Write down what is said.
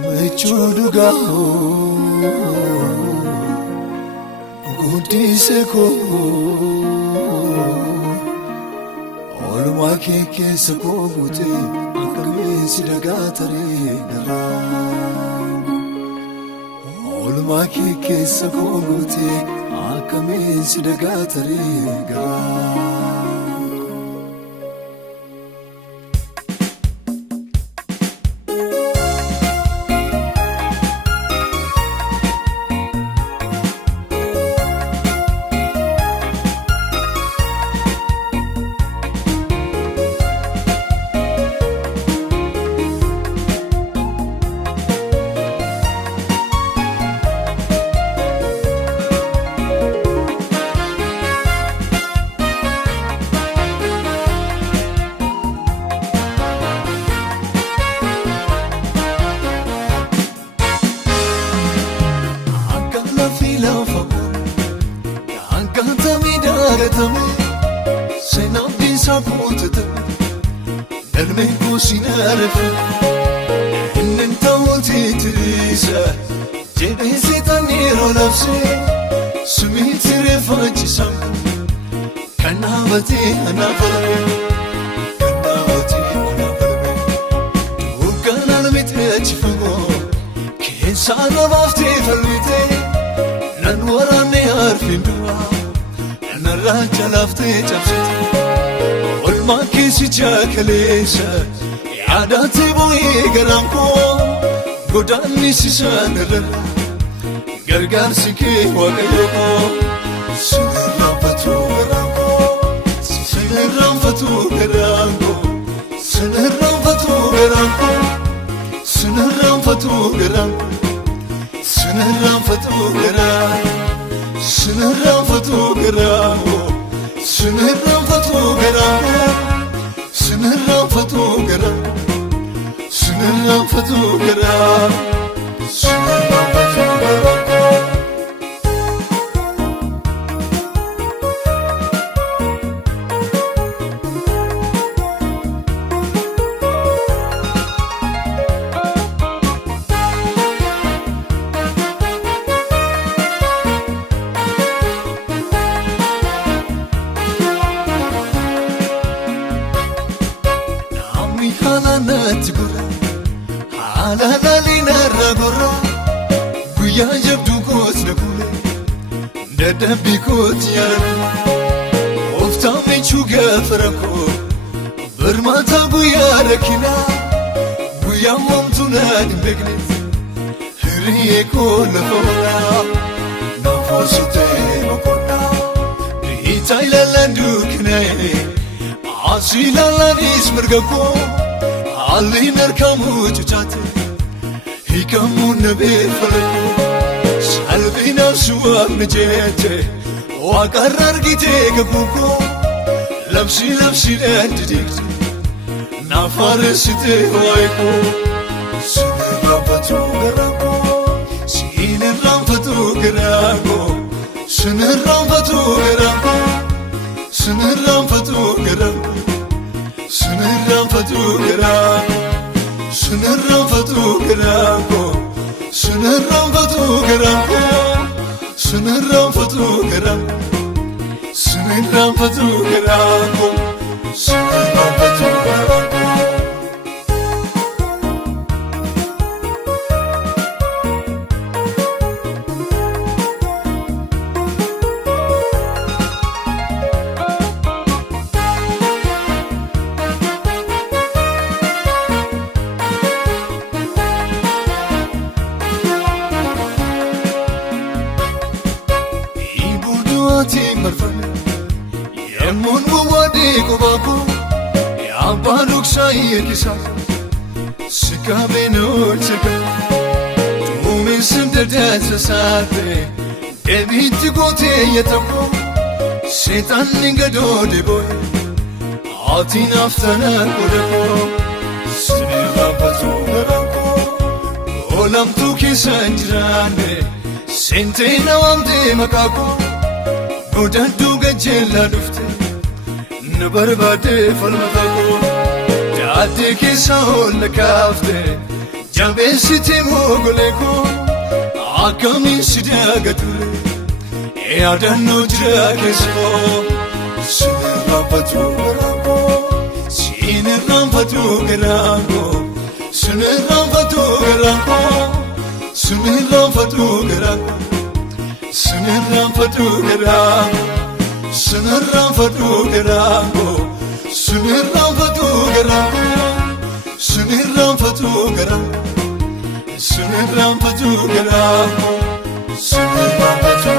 Mechuduga Gudise ko Olma keke sako gute akame sidagatare gara Olma keke sako gute akame sidagatare gara Senabdi saputata Dalmenko sinarafa Innen tawti trisa Jede sitaniro nafse Sumiti refachisam Kanavati anafalme Kanavati anafalme Tukanal mitrechifago Kesa navafti falmite Nanwarane arfindua Narracha lafte chapsite Olma kisi chakalesa Yaadati boye garamko Godani sisanara Gargar sike wakayoko Sinirramfatu garanko Sinirramfatu garanko Sinirramfatu garanko Sinirramfatu garanko Sinirramfatu garanko Sinirramfatu garamo Sinirramfatu garamo Sinirramfatu garamo Sinirramfatu garamo Sinirramfatu garamo Halalina ragora Guya jabdu kot nakule Dadabi kot yaran Ofta mechuga farako Bermata guya rakina Guya mamtuna dimbegnet Hiriye ko lafona Nafosite makona Rita ilalandu kinaye Asila ladis mergako Ali narkamu chuchate Hikamu nabe falako Salvi nafsuwa mjete Wakarar gite kabuko Lapsi landidikte Nafaresite waiko Sinirramfatu garanko Sinirramfatu garanko Sinirramfatu garanko Sinirramfatu garanko Sinirramfatu garanko Sinirramfatu garanko Sinirramfatu garanko Sinirramfatu garanko Sinirramfatu garanko Sinirramfatu garanko Yemun wadi kubako Yabaluk sayekisa Sikabe no chika Tumi simdadasa sate Debiti gote yetako Setan ningado deboy Atin aftana kodako Sinirramfatu garanko Olam tuki sanjrane Sente nawamde makako Godaddu gajela dufte نبربادي فالمتقو جاتي كيسون لكافته جنبي ستي موغليكو عكمي سداغتولي يا دنو جراكسو سنرفتو غراغو سنرفتو غراغو سنرفتو غراغو سنرفتو غراغو سنرفتو غراغو سنرفتو غراغو سنرفتو غراغو سنرفتو غراغو سنرفتو غراغو سنرفتو